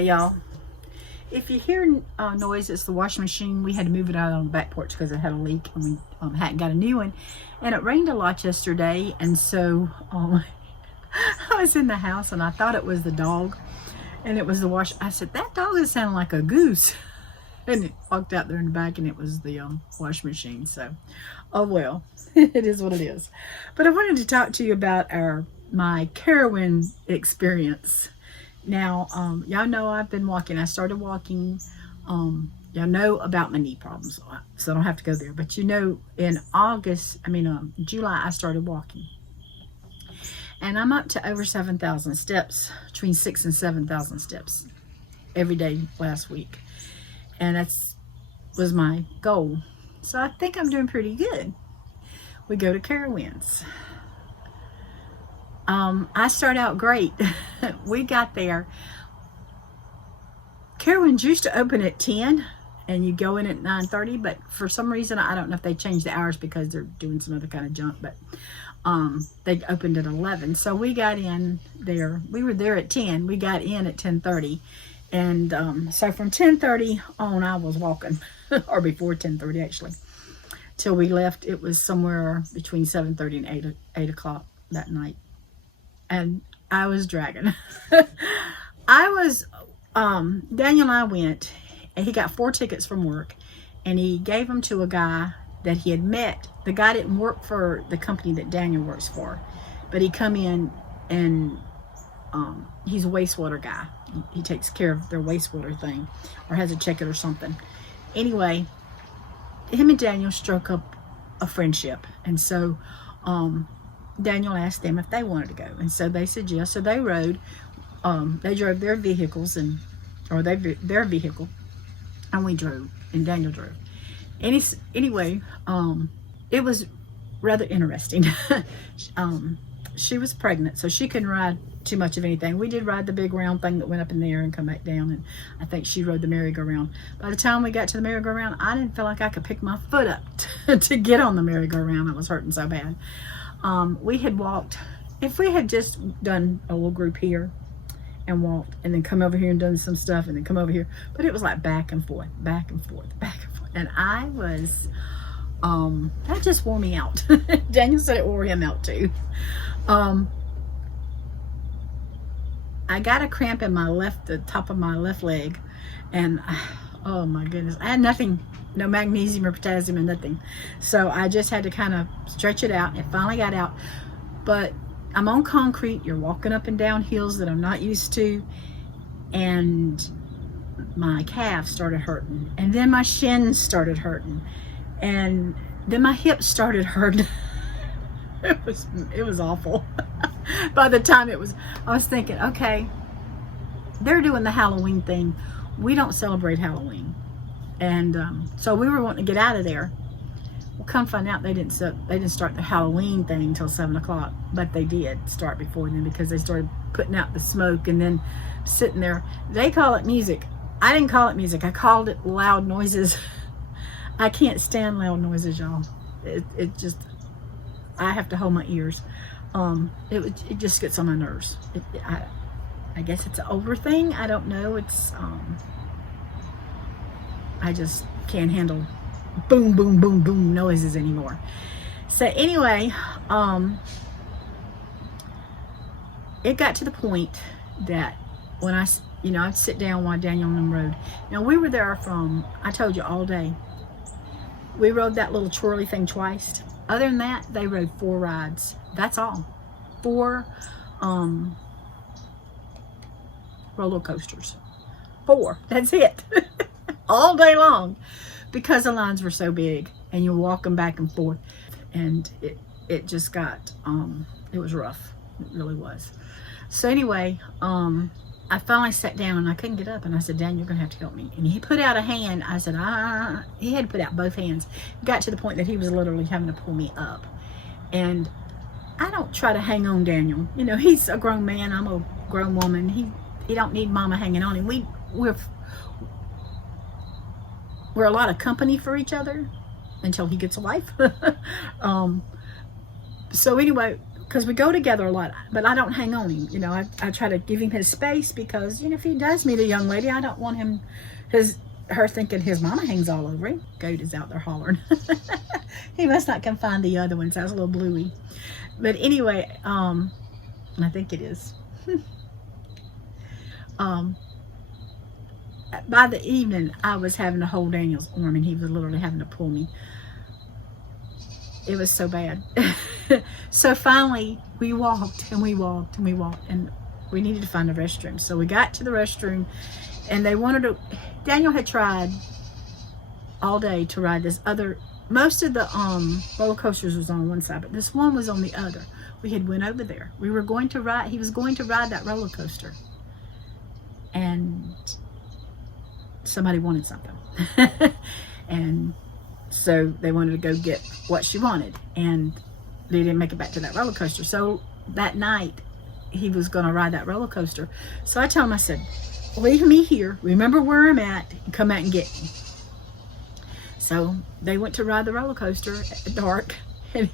Hey y'all, if you hear noise, it's the washing machine. We had to move it out on the back porch because it had a leak, and we hadn't got a new one. And it rained a lot yesterday, and so I was in the house and I thought it was the dog, and it was the wash. I said, that dog is sounding like a goose. And it walked out there in the back, and it was the wash machine. So, oh well, it is what it is. But I wanted to talk to you about my Carowinds experience. Now, y'all know I've been walking. I started walking. Y'all know about my knee problems, so I don't have to go there. But you know, in July, I started walking. And I'm up to over 7,000 steps, between 6,000 and 7,000 steps every day last week. And was my goal. So I think I'm doing pretty good. We go to Carowinds. I start out great. We got there. Carowinds used to open at 10 and you go in at 9:30, but for some reason, I don't know if they changed the hours because they're doing some other kind of junk, but they opened at 11. So we got in there. We were there at 10. We got in at 10:30. And so from 10:30 on, I was walking, or before 10:30 actually, till we left. It was somewhere between 7:30 and 8 o'clock that night. And I was dragging. Daniel and I went, and he got 4 tickets from work, and he gave them to a guy that he had met. The guy didn't work for the company that Daniel works for, but he come in and he's a wastewater guy. He takes care of their wastewater thing, or has a check it or something. Anyway, him and Daniel struck up a friendship, and so Daniel asked them if they wanted to go, and so they said yes. So they rode. They drove their vehicles, their vehicle, and we drove, and Daniel drove. Anyway, it was rather interesting. She was pregnant, so she couldn't ride too much of anything. We did ride the big round thing that went up in the air and come back down, and I think she rode the merry-go-round. By the time we got to the merry-go-round, I didn't feel like I could pick my foot up to get on the merry-go-round. I was hurting so bad. We had walked, if we had just done a little group here and walked, and then come over here and done some stuff, and then come over here, but it was like back and forth, back and forth, back and forth. And I was, that just wore me out. Daniel said it wore him out too. I got a cramp in the top of my left leg, and oh my goodness, I had nothing, no magnesium or potassium or nothing. So I just had to kind of stretch it out. It finally got out, but I'm on concrete. You're walking up and down hills that I'm not used to, and my calf started hurting, and then my shins started hurting, and then my hips started hurting. It was awful. By the time I was thinking, okay, they're doing the Halloween thing. We don't celebrate Halloween. And so we were wanting to get out of there. Well, come find out they didn't start the Halloween thing until 7 o'clock, but they did start before then, because they started putting out the smoke and then sitting there. They call it music. I didn't call it music. I called it loud noises. I can't stand loud noises, y'all. It just, I have to hold my ears. It just gets on my nerves. I guess it's an older thing. I don't know. It's I just can't handle boom, boom, boom, boom noises anymore. So anyway, it got to the point that when I'd sit down while Daniel and them rode. Now we were there from, I told you, all day. We rode that little twirly thing twice. Other than that, they rode 4 rides. That's all. 4 roller coasters. 4. That's it. All day long, because the lines were so big, and you're walking back and forth, and it just got it was rough. It really was. So anyway, I finally sat down and I couldn't get up, and I said, Dan, you're gonna have to help me. And he put out a hand. I said, he had to put out both hands. It got to the point that he was literally having to pull me up. And I don't try to hang on Daniel. You know, he's a grown man. I'm a grown woman. He don't need mama hanging on him. We're a lot of company for each other until he gets a wife. So anyway, because we go together a lot, but I don't hang on him. You know, I try to give him his space because, you know, if he does meet a young lady, I don't want her thinking his mama hangs all over him. Goat is out there hollering. He must not come find the other ones. That's a little bluey. But anyway, I think it is. By the evening, I was having to hold Daniel's arm, and he was literally having to pull me. It was so bad. So finally, we walked and we walked and we walked, and we needed to find a restroom. So we got to the restroom, and they wanted to. Daniel had tried all day to ride this other. Most of the roller coasters was on one side, but this one was on the other. We had went over there. We were going to ride. He was going to ride that roller coaster, and somebody wanted something, and so they wanted to go get what she wanted, and they didn't make it back to that roller coaster. So that night, he was going to ride that roller coaster. So I told him, I said, leave me here, remember where I'm at, and come out and get me. So they went to ride the roller coaster at dark, and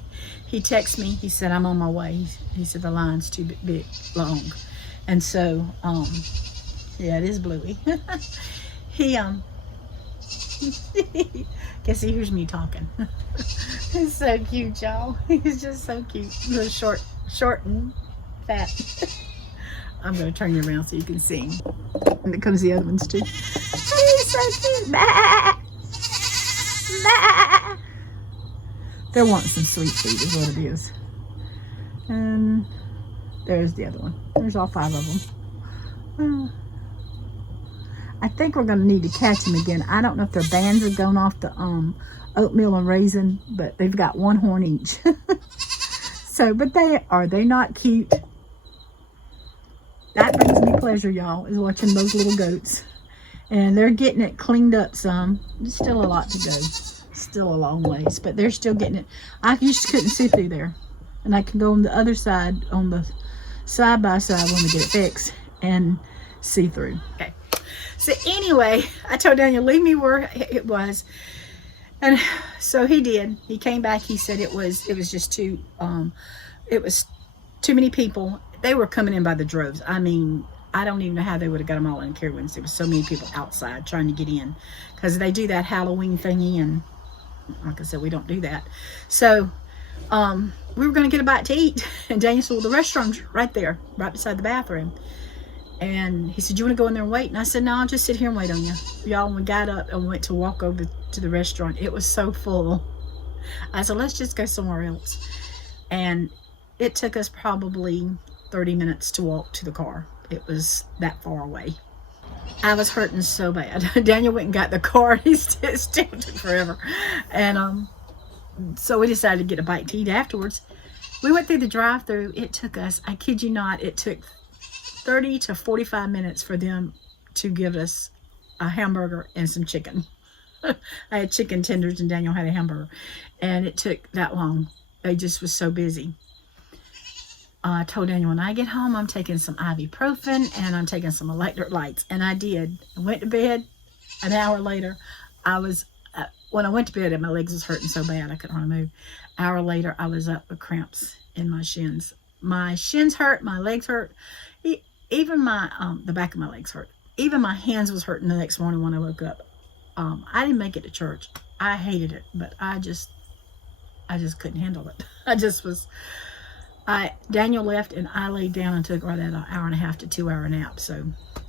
he texted me. He said, I'm on my way. He said, the line's too big, long. And so, yeah, it is bluey. He, guess he hears me talking. He's so cute, y'all. He's just so cute. Really short and fat. I'm going to turn you around so you can see him. And there comes the other ones too. He's so cute. Bah! Bah! They're wanting some sweet feed is what it is. And there's the other one. There's all 5 of them. I think we're going to need to catch them again. I don't know if their bands have gone off the oatmeal and raisin, but they've got 1 horn each. So, but they not cute? That brings me pleasure, y'all, is watching those little goats. And they're getting it cleaned up some. There's still a lot to go. Still a long ways, but they're still getting it. I just couldn't see through there. And I can go on the other side, on the side by side when we get it fixed, and see through. Okay. So anyway, I told Daniel, leave me where it was. And so he did. He came back. He said it was just too, it was too many people. They were coming in by the droves. I mean, I don't even know how they would have got them all in Carowinds. There was so many people outside trying to get in because they do that Halloween thingy, and like I said, we don't do that. So we were going to get a bite to eat, and Daniel said, well, the restaurant's right there, right beside the bathroom. And he said, you want to go in there and wait? And I said, no, I'll just sit here and wait on you. Y'all, we got up and went to walk over to the restaurant. It was so full. I said, let's just go somewhere else. And it took us probably 30 minutes to walk to the car. It was that far away. I was hurting so bad. Daniel went and got the car, and he still took forever. And so we decided to get a bite to eat afterwards. We went through the drive-thru. It took us, I kid you not, it took 30 to 45 minutes for them to give us a hamburger and some chicken. I had chicken tenders and Daniel had a hamburger, and it took that long. They just was so busy. I told Daniel, when I get home, I'm taking some ibuprofen and I'm taking some electrolytes, and I did. I went to bed. An hour later, when I went to bed, my legs was hurting so bad I couldn't hardly move. An hour later, I was up with cramps in my shins. My shins hurt, my legs hurt. Even my the back of my legs hurt. Even my hands was hurting the next morning when I woke up. I didn't make it to church. I hated it, but I just couldn't handle it. Daniel left, and I laid down and took right at an hour and a half to 2 hour nap. So,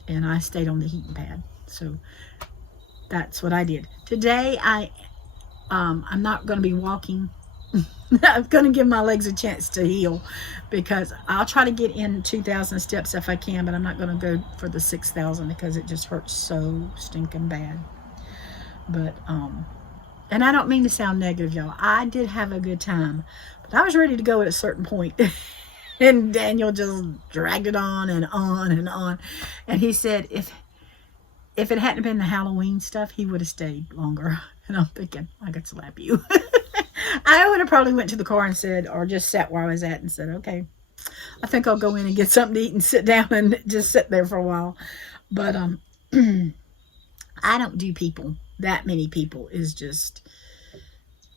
and I stayed on the heating pad. So that's what I did. Today I'm not going to be walking. I'm going to give my legs a chance to heal, because I'll try to get in 2,000 steps if I can, but I'm not going to go for the 6,000 because it just hurts so stinking bad. But, and I don't mean to sound negative, y'all. I did have a good time, but I was ready to go at a certain point. And Daniel just dragged it on and on and on. And he said, if it hadn't been the Halloween stuff, he would have stayed longer. And I'm thinking, I could slap you. I would have probably went to the car and said, or just sat where I was at and said, okay, I think I'll go in and get something to eat and sit down and just sit there for a while. But I don't do people. That many people is just,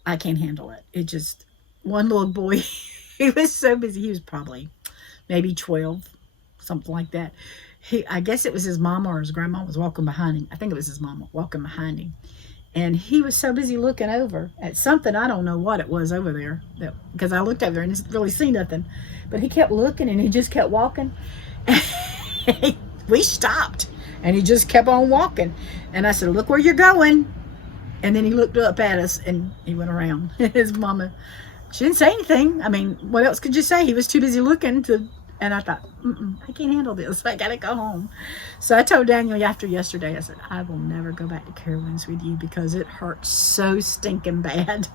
I can't handle it. It just, one little boy, He was so busy. He was probably maybe 12, something like that. I guess it was his mama or his grandma was walking behind him. I think it was his mama walking behind him. And he was so busy looking over at something, I don't know what it was over there, because I looked over there and didn't really see nothing. But he kept looking and he just kept walking. We stopped and he just kept on walking. And I said, look where you're going. And then he looked up at us and he went around. His mama, she didn't say anything. I mean, what else could you say? He was too busy looking to. And I thought, I can't handle this. I got to go home. So I told Daniel after yesterday, I said, I will never go back to Carowinds with you because it hurts so stinking bad.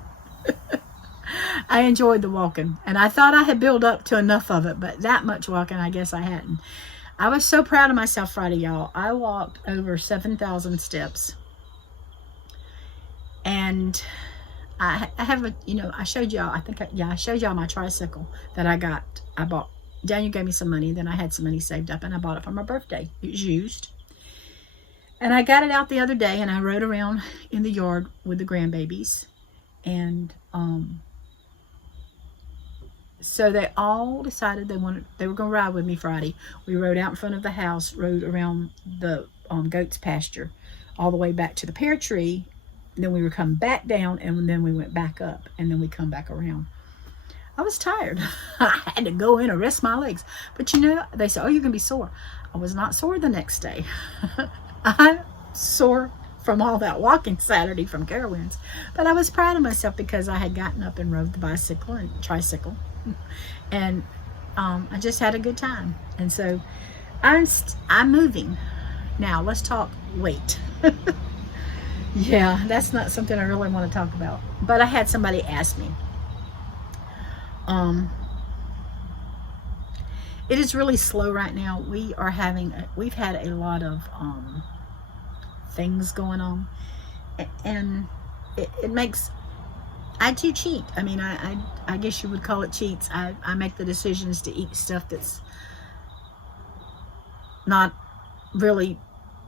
I enjoyed the walking. And I thought I had built up to enough of it, but that much walking, I guess I hadn't. I was so proud of myself Friday, y'all. I walked over 7,000 steps. And I have a, I showed y'all, I showed y'all my tricycle that I bought. Daniel gave me some money, then I had some money saved up and I bought it for my birthday. It was used. And I got it out the other day and I rode around in the yard with the grandbabies. And so they all decided they were going to ride with me Friday. We rode out in front of the house, rode around the goat's pasture all the way back to the pear tree. Then we would come back down and then we went back up and then we come back around. I was tired. I had to go in and rest my legs. But they said, oh, you're going to be sore. I was not sore the next day. I'm sore from all that walking Saturday from Carowinds. But I was proud of myself because I had gotten up and rode the bicycle and tricycle. And I just had a good time. And so I'm moving. Now, let's talk weight. Yeah, that's not something I really want to talk about. But I had somebody ask me. It is really slow right now. We've had a lot of things going on, and it makes, I do cheat. I mean, I guess you would call it cheats. I make the decisions to eat stuff that's not really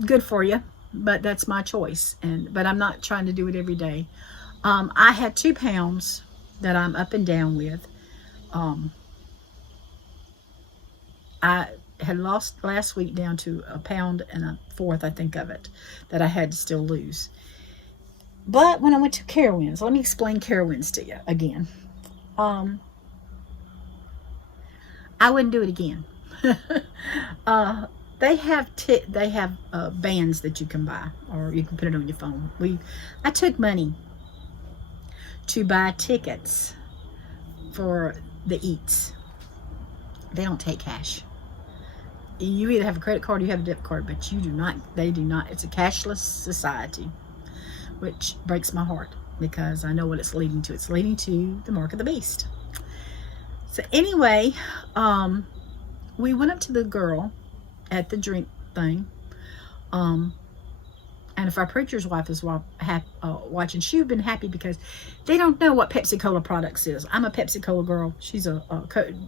good for you, but that's my choice. But I'm not trying to do it every day. I had 2 pounds that I'm up and down with. I had lost last week down to 1.25 pounds, I think, of it that I had to still lose. But when I went to Carowinds, let me explain Carowinds to you again. I wouldn't do it again. They have bands that you can buy, or you can put it on your phone. I took money to buy tickets for the eats. They don't take cash. You either have a credit card or you have a debit card, but they do not. It's a cashless society, which breaks my heart because I know what it's leading to. It's leading to the mark of the beast. So anyway, we went up to the girl at the drink thing. And if our preacher's wife is watching, she would have been happy because they don't know what Pepsi Cola products is. I'm a Pepsi Cola girl. She's a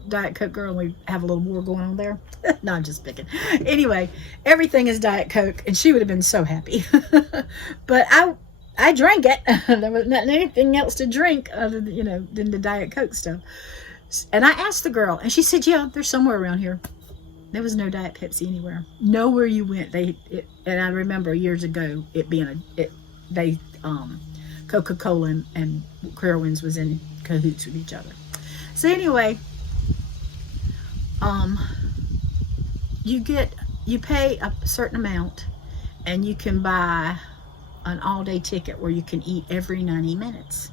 Diet Coke girl, and we have a little war going on there. No, I'm just picking. Anyway, everything is Diet Coke, and she would have been so happy. But I drank it. There was not anything else to drink other than, than the Diet Coke stuff. And I asked the girl, and she said, yeah, they're somewhere around here. There was no Diet Pepsi anywhere. Nowhere you went, and I remember years ago it being Coca-Cola and Carowinds was in cahoots with each other. So anyway, you pay a certain amount, and you can buy an all-day ticket where you can eat every 90 minutes.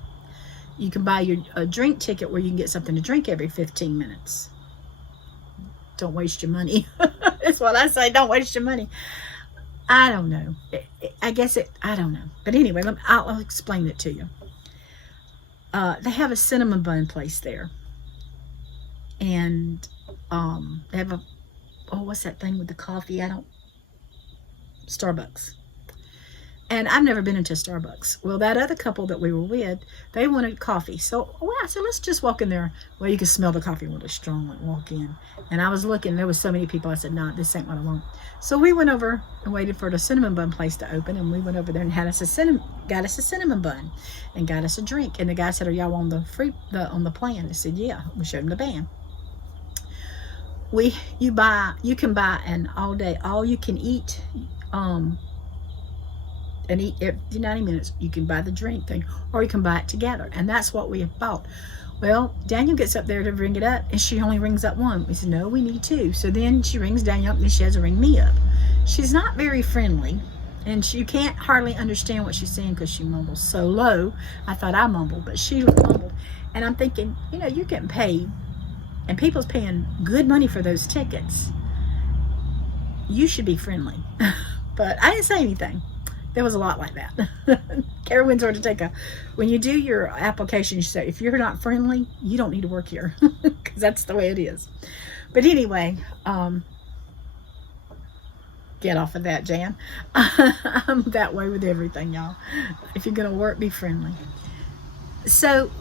You can buy a drink ticket where you can get something to drink every 15 minutes. Don't waste your money. That's what I say. Don't waste your money. I don't know. I don't know. But anyway, I'll explain it to you. They have a cinnamon bun place there. And they have what's that thing with the coffee? Starbucks. And I've never been into Starbucks. Well, that other couple that we were with, they wanted coffee. So I said, let's just walk in there. Well, you could smell the coffee really strong when walk in. And I was looking, there was so many people. I said, nah, this ain't what I want. So we went over and waited for the cinnamon bun place to open. And we went over there and got us a cinnamon bun and got us a drink. And the guy said, are y'all on the plan? I said, yeah. We showed him the band. You can buy an all you can eat, and eat every 90 minutes. You can buy the drink thing, or you can buy it together. And that's what we have bought. Well, Daniel gets up there to ring it up, and she only rings up one. We said, no, we need two. So then she rings Daniel up, and then she has to ring me up. She's not very friendly, and you can't hardly understand what she's saying because she mumbles so low. I thought I mumbled, but she mumbled. And I'm thinking, you're getting paid, and people's paying good money for those tickets. You should be friendly. But I didn't say anything. There was a lot like that. Carowinds are to when you do your application, you say, if you're not friendly, you don't need to work here. Because that's the way it is. But anyway, get off of that, Jan. I'm that way with everything, y'all. If you're going to work, be friendly. So,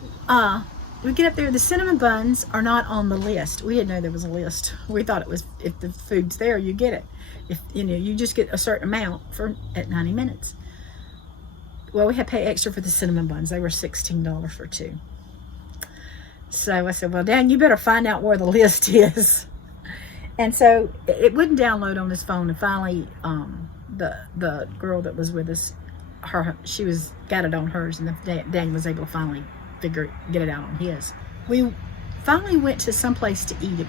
we get up there. The cinnamon buns are not on the list. We didn't know there was a list. We thought it was, if the food's there, you get it. If you just get a certain amount at 90 minutes. Well, we had to pay extra for the cinnamon buns. They were $16 for two. So I said, well, Dan, you better find out where the list is. And so it wouldn't download on his phone. And finally, the girl that was with us, she got it on hers, and Daniel was able to finally get it out on his. We finally went to some place to eat.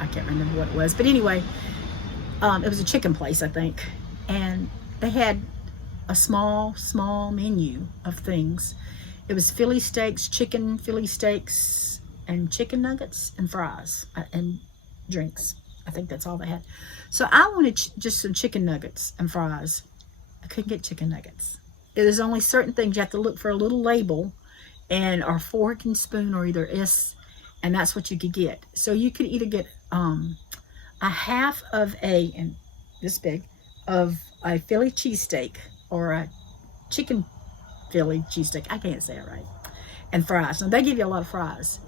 I can't remember what it was, but anyway, it was a chicken place, I think, and they had a small menu of things. It was chicken Philly steaks, and chicken nuggets and fries and drinks. I think that's all they had. So I wanted just some chicken nuggets and fries. I couldn't get chicken nuggets. There's only certain things you have to look for a little label or fork and spoon, or either S, and that's what you could get. So you could either get a half of and this big of a Philly cheesesteak, or a chicken Philly cheesesteak. I can't say it right. And fries. Now they give you a lot of fries.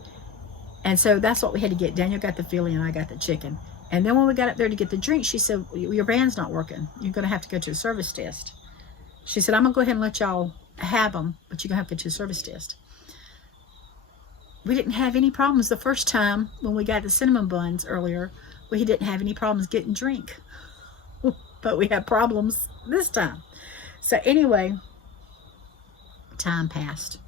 And so that's what we had to get. Daniel got the Philly and I got the chicken. And then when we got up there to get the drink, she said, your band's not working. You're going to have to go to a service test. She said, I'm going to go ahead and let y'all have them, but you're going to have to go to a service test. We didn't have any problems the first time when we got the cinnamon buns earlier. We didn't have any problems getting drink. But we had problems this time. So anyway, time passed.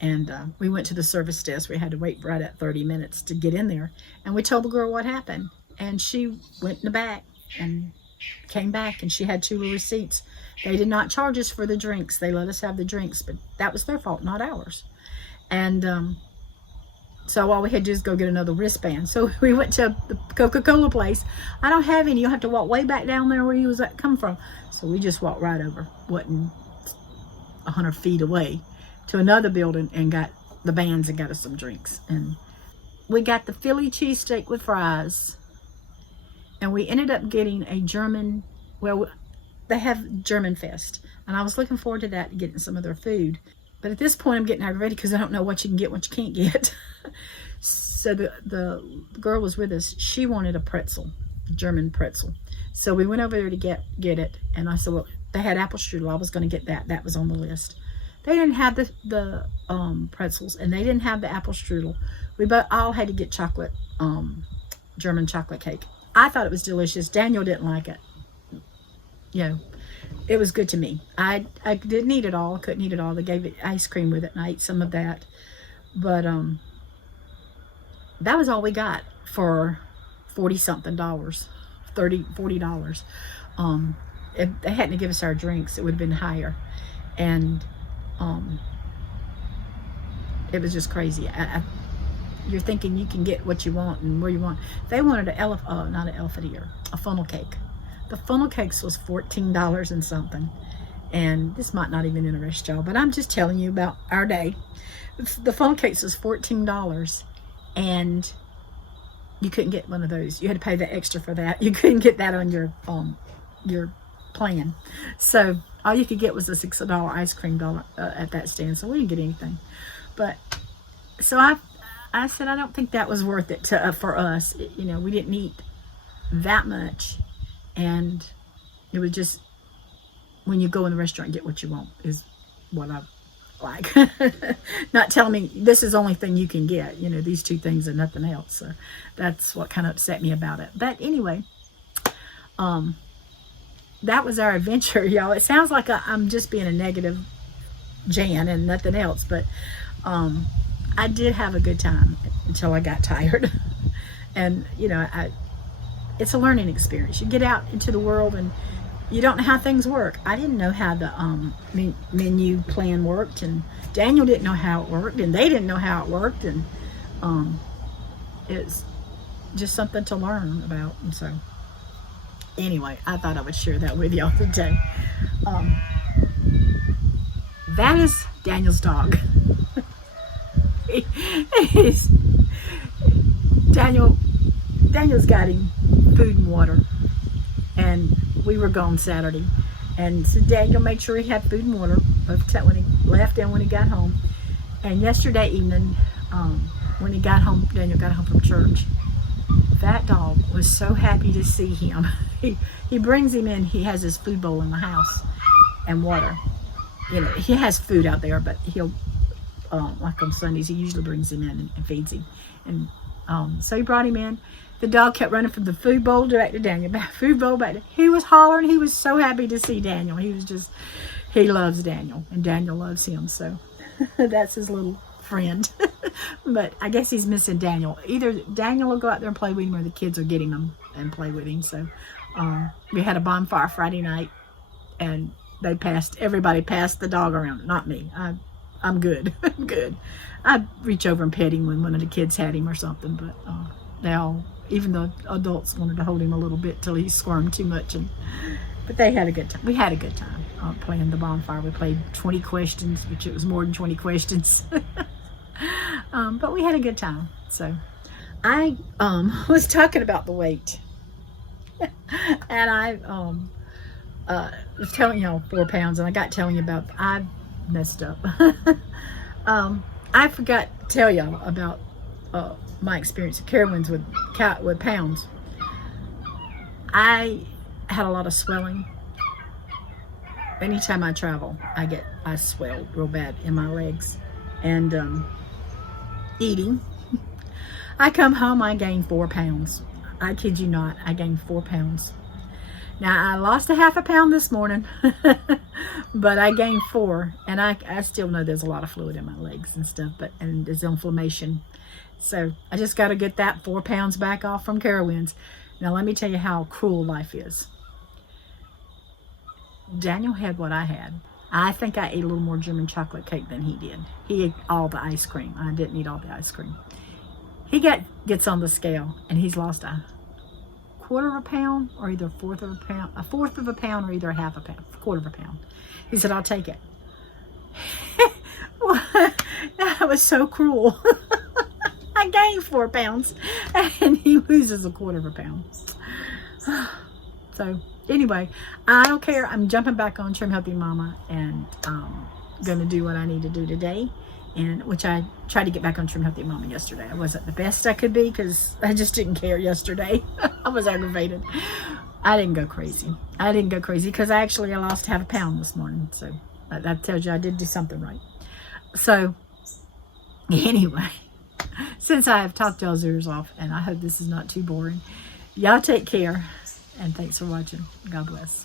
And we went to the service desk. We had to wait right at 30 minutes to get in there. And we told the girl what happened. And she went in the back and came back, and she had 2 receipts. They did not charge us for the drinks. They let us have the drinks, but that was their fault, not ours. And so all we had to do is go get another wristband. So we went to the Coca-Cola place. I don't have any. You'll have to walk way back down there where you was come from. So we just walked right over, wasn't 100 feet away, to another building, and got the bands and got us some drinks. And we got the Philly cheesesteak with fries. And we ended up getting a German, they have German Fest. And I was looking forward to that, getting some of their food. But at this point, I'm getting aggravated because I don't know what you can get, what you can't get. So the girl was with us. She wanted a pretzel, German pretzel. So we went over there to get it. And I said, well, they had apple strudel. I was going to get that. That was on the list. They didn't have the pretzels, and they didn't have the apple strudel. We all had to get chocolate, German chocolate cake. I thought it was delicious. Daniel didn't like it. It was good to me. I didn't eat it all. I couldn't eat it all. They gave it ice cream with it, and I ate some of that. But that was all we got for $40-something, $40. If they hadn't given us our drinks, it would have been higher. And it was just crazy. You're thinking you can get what you want and where you want. They wanted not an elephant ear, a funnel cake. The funnel cakes was $14 and something. And this might not even interest y'all, but I'm just telling you about our day. The funnel cakes was $14, and you couldn't get one of those. You had to pay the extra for that. You couldn't get that on your plan. So all you could get was a $6 ice cream at that stand. So we didn't get anything. But so I said, I don't think that was worth it for us. You know, we didn't eat that much. And it was just, when you go in the restaurant and get what you want is what I like. Not telling me this is the only thing you can get. You know, these two things and nothing else. So that's what kind of upset me about it. But anyway, that was our adventure, y'all. It sounds like I'm just being a negative Jan and nothing else. But I did have a good time until I got tired. And, you know, it's a learning experience. You get out into the world and you don't know how things work. I didn't know how the menu plan worked, and Daniel didn't know how it worked, and they didn't know how it worked, and it's just something to learn about. And so anyway, I thought I would share that with y'all today. That is Daniel's dog. Daniel's got him food and water, and we were gone Saturday, and so Daniel made sure he had food and water both when he left and when he got home. And yesterday evening, when he got home, Daniel got home from church, that dog was so happy to see him. He brings him in. He has his food bowl in the house and water. You know, he has food out there, but he'll like on Sundays, he usually brings him in and feeds him. And so he brought him in. The dog kept running from the food bowl back to Daniel, back food bowl back to, he was hollering. He was so happy to see Daniel. He loves Daniel, and Daniel loves him. So that's his little friend. But I guess he's missing Daniel. Either Daniel will go out there and play with him, or the kids will get him and play with him. So we had a bonfire Friday night, and everybody passed the dog around. Not me. I'm good. I'm good. I'd reach over and pet him when one of the kids had him or something, but they all, even the adults, wanted to hold him a little bit till he squirmed too much. But they had a good time. We had a good time playing the bonfire. We played 20 questions, which it was more than 20 questions. But we had a good time. So I was talking about the weight. And I was telling y'all 4 pounds, and I got telling you about, I messed up. I forgot to tell y'all about my experience at Carowinds with pounds. I had a lot of swelling. Anytime I travel, I swell real bad in my legs. And eating, I come home, I gain 4 pounds. I kid you not, I gained 4 pounds. Now, I lost a half a pound this morning, but I gained 4, and I still know there's a lot of fluid in my legs and stuff, and there's inflammation. So I just got to get that 4 pounds back off from Carowinds. Now, let me tell you how cruel life is. Daniel had what I had. I think I ate a little more German chocolate cake than he did. He ate all the ice cream. I didn't eat all the ice cream. He gets on the scale, and he's lost a quarter of a pound, or either a fourth of a pound, or either a half a pound, quarter of a pound. He said, I'll take it. Well, that was so cruel. I gained 4 pounds, and he loses a quarter of a pound. So anyway, I don't care. I'm jumping back on Trim Healthy Mama, and going to do what I need to do today. And which I tried to get back on Trim Healthy Mama yesterday. I wasn't the best I could be because I just didn't care yesterday. I was aggravated. I didn't go crazy. Because I actually lost half a pound this morning. So that tells you I did do something right. So anyway, since I have talked y'all's ears off, and I hope this is not too boring, y'all take care, and thanks for watching. God bless.